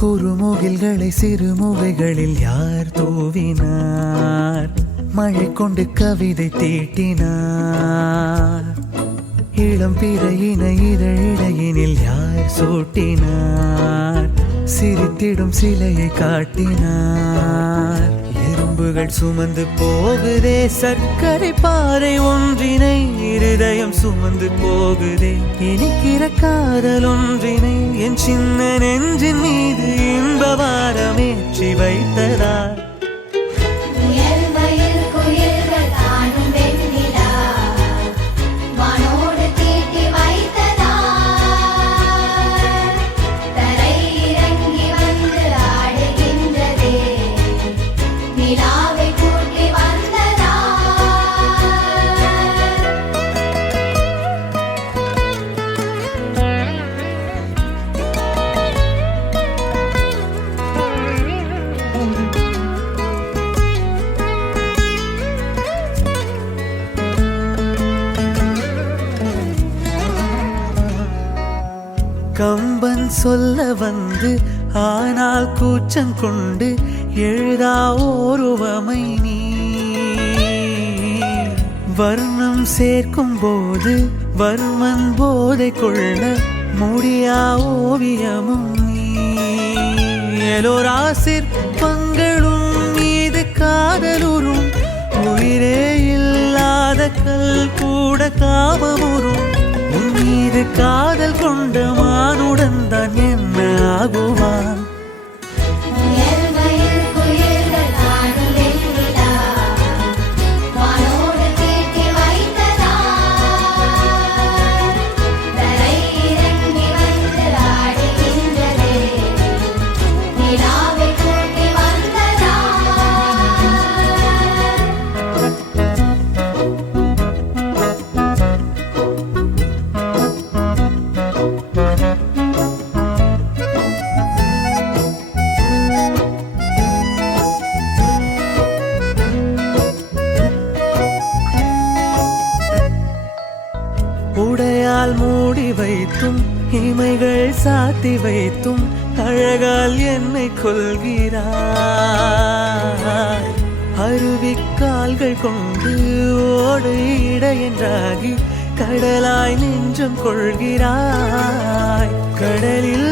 குறுமுகில்களை சிறுமுகைகளில் யார் தூவினார்? மழை கொண்டு கவிதை தீட்டினார். இளம் பிறையின இதழிடையினில் யார் சூட்டினார்? சிரித்திடும் சிலையை காட்டினார். எறும்புகள் சுமந்து போகுதே சர்க்கரை பாறை ஒன்றினை, இருதயம் சுமந்து போகுதே இனிக்கிற காதல் ஒன்றினை. என் சின்ன நெஞ்சின் மீது இன்ப வாரமேற்றி வைத்ததார். கம்பன் சொல்ல வந்து ஆனால் கூச்சம் கொண்டு எழுதா ஓருவமை நீ. வர்ணம் சேர்க்கும் போது வர்மன் போதை கொள்ள முடியா ஓவியமும் நீ. எலோரா சிற்பங்களும் மீது காதலுறும், உயிரே இல்லாத கல் கூட காமமுறும். உன் மீது காதல் கொண்ட மானுடன் தான் என்ன ஆகுவான்? உடையால் மூடி வைத்தும் இமைகள் சாத்தி வைத்தும் அழகால் என்னை கொள்கிறாய். அருவிக்கால்கள் கொண்டு ஓடு இடையென்றாகி கடலாய் நெஞ்சம் கொள்கிறாய். கடலில்